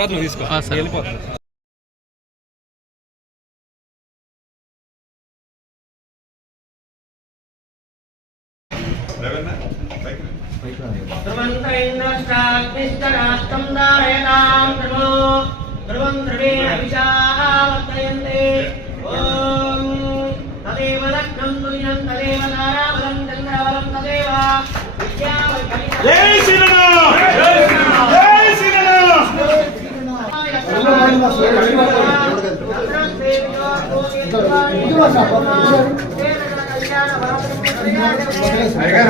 తర్వాత నువ్వు తీసుకో వెళ్ళిపోతుంది.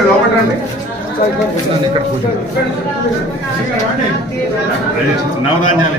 లోపలండి నవధాన్యాలు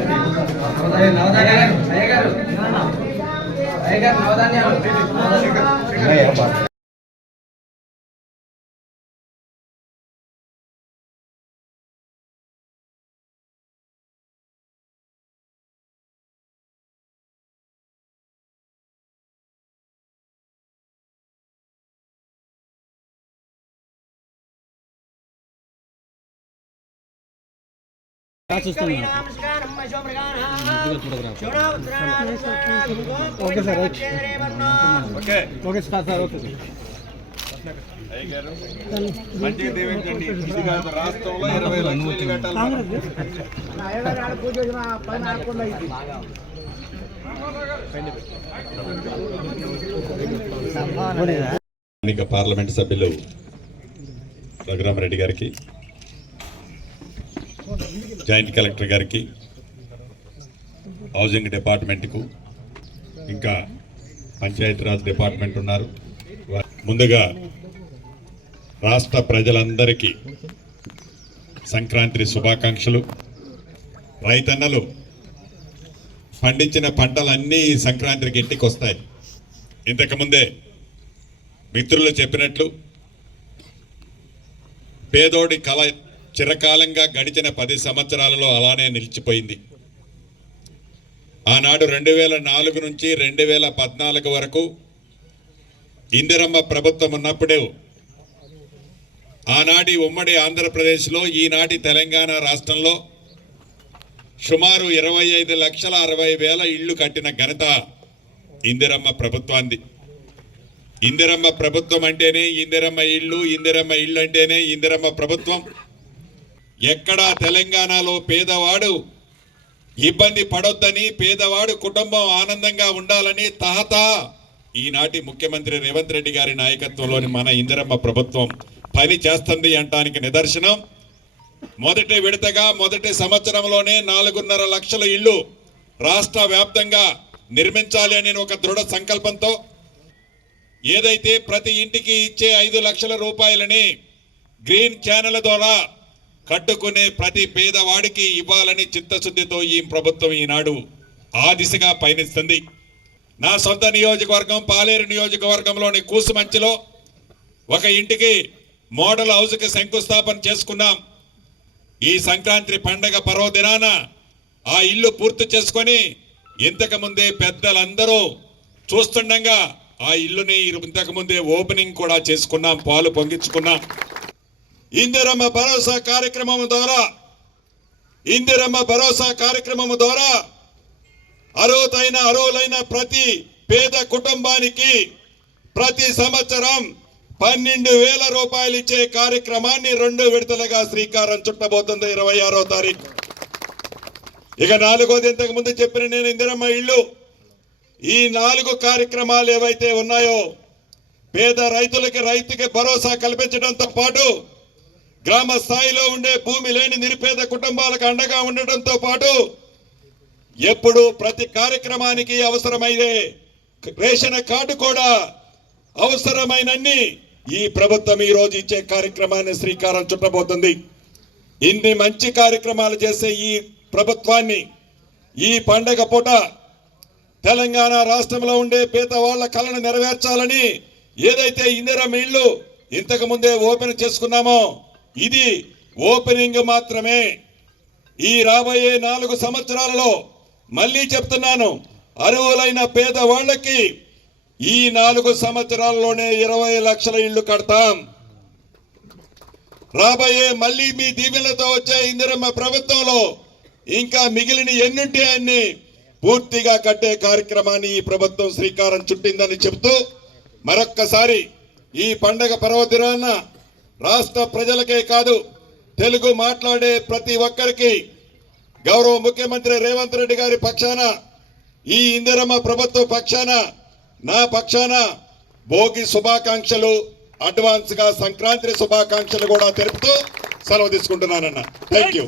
okay sir okay sir okay మంచిగా దీవించండి. ఇది కాదు రాష్ట్రంలో 20 లక్షలు కట్టాలి. పార్లమెంట్ సభ్యులు రఘురామరెడ్డి గారికి, జాయింట్ కలెక్టర్ గారికి, హౌసింగ్ డిపార్ట్మెంట్కు, ఇంకా పంచాయతీరాజ్ డిపార్ట్మెంట్ ఉన్నారు. ముందుగా రాష్ట్ర ప్రజలందరికీ సంక్రాంతి శుభాకాంక్షలు. రైతన్నలు పండించిన పంటలన్నీ సంక్రాంతికి ఇంటికి వస్తాయి. ఇంతకుముందే మిత్రులు చెప్పినట్లు పేదోడి కళ చిరకాలంగా గడిచిన 10 సంవత్సరాలలో అలానే నిలిచిపోయింది. ఆనాడు 2004 నుంచి 2014 వరకు ఇందిరమ్మ ప్రభుత్వం ఉన్నప్పుడే ఆనాటి ఉమ్మడి ఆంధ్రప్రదేశ్లో, ఈనాటి తెలంగాణ రాష్ట్రంలో సుమారు 25,60,000 ఇళ్లు కట్టిన ఘనత ఇందిరమ్మ ప్రభుత్వాన్ని. ఇందిరమ్మ ప్రభుత్వం అంటేనే ఇందిరమ్మ ఇళ్ళు, ఇందిరమ్మ ఇళ్ళు అంటేనే ఇందిరమ్మ ప్రభుత్వం. ఎక్కడా తెలంగాణలో పేదవాడు ఇబ్బంది పడొద్దని, పేదవాడు కుటుంబం ఆనందంగా ఉండాలని తహతా ఈనాటి ముఖ్యమంత్రి రేవంత్ రెడ్డి గారి నాయకత్వంలోని మన ఇందిరమ్మ ప్రభుత్వం పని చేస్తుంది అంటానికి నిదర్శనం. మొదటి విడతగా మొదటి సంవత్సరంలోనే 4.5 లక్షల ఇళ్ళు రాష్ట్ర వ్యాప్తంగా నిర్మించాలి అనే ఒక దృఢ సంకల్పంతో, ఏదైతే ప్రతి ఇంటికి ఇచ్చే 5 లక్షల రూపాయలని గ్రీన్ ఛానల్ ద్వారా కట్టుకునే ప్రతి పేదవాడికి ఇవ్వాలని చిత్తశుద్ధితో ఈ ప్రభుత్వం ఈనాడు ఆ దిశగా పయనిస్తుంది. నా సొంత నియోజకవర్గం పాలేరు నియోజకవర్గంలోని కూసుమంచిలో ఒక ఇంటికి మోడల్ హౌస్కి శంకుస్థాపన చేసుకున్నాం. ఈ సంక్రాంతి పండగ పర్వదినాన ఆ ఇల్లు పూర్తి చేసుకొని ఇంతకు ముందే పెద్దలందరూ చూస్తుండగా ఆ ఇల్లుని ఇంతకు ముందే ఓపెనింగ్ కూడా చేసుకున్నాం, పాలు పొంగించుకున్నాం. ఇందిరమ్మ భరోసా కార్యక్రమం ద్వారా అర్హులైన ప్రతి పేద కుటుంబానికి ప్రతి సంవత్సరం 12,000 రూపాయలు ఇచ్చే కార్యక్రమాన్ని 2 విడతలుగా శ్రీకారం చుట్టబోతుంది 26వ తారీఖు. ఇక 4వది ఇంతకు ముందు చెప్పిన నేను ఇందిరమ్మ ఇల్లు. ఈ 4 కార్యక్రమాలు ఏవైతే ఉన్నాయో పేద రైతుకి భరోసా కల్పించడంతో పాటు గ్రామ స్థాయిలో ఉండే భూమి లేని నిరుపేద కుటుంబాలకు అండగా ఉండడంతో పాటు ఎప్పుడు ప్రతి కార్యక్రమానికి అవసరమైతే రేషన్ కార్డు కూడా అవసరమైనన్ని ఈ ప్రభుత్వం ఈ రోజు ఇచ్చే కార్యక్రమాన్ని శ్రీకారం చుట్టబోతుంది. ఇన్ని మంచి కార్యక్రమాలు చేసే ఈ ప్రభుత్వాన్ని ఈ పండగ పూట తెలంగాణ రాష్ట్రంలో ఉండే పేదవాళ్ల కళను నెరవేర్చాలని ఏదైతే ఇందిరమ్మ ఇల్లు ఇంతకు ముందే ఓపెన్ చేసుకున్నామో ఇది ఓపెనింగ్ మాత్రమే. ఈ రాబోయే 4 సంవత్సరాలలో మళ్ళీ చెప్తున్నాను, అర్హులైన పేదవాళ్లకి ఈ 4 సంవత్సరాల్లోనే 20 లక్షల ఇళ్లు కడతాం. రాబోయే మళ్ళీ మీ దీవెనలతో వచ్చే ఇందిరమ్మ ప్రభుత్వంలో ఇంకా మిగిలిన ఎన్నుంటే అన్ని పూర్తిగా కట్టే కార్యక్రమాన్ని ఈ ప్రభుత్వం శ్రీకారం చుట్టిందని చెబుతూ మరొక్కసారి ఈ పండగ పర్వదినాన రాష్ట్ర ప్రజలకే కాదు తెలుగు మాట్లాడే ప్రతి ఒక్కరికి గౌరవ ముఖ్యమంత్రి రేవంత్ రెడ్డి గారి పక్షాన ఈ ఇందిరమ్మ ప్రభుత్వ పక్షాన నా పక్షాన భోగి శుభాకాంక్షలు అడ్వాన్స్ గా సంక్రాంతి శుభాకాంక్షలు కూడా తెలుపుతూ సెలవు తీసుకుంటున్నానన్న. Thank you.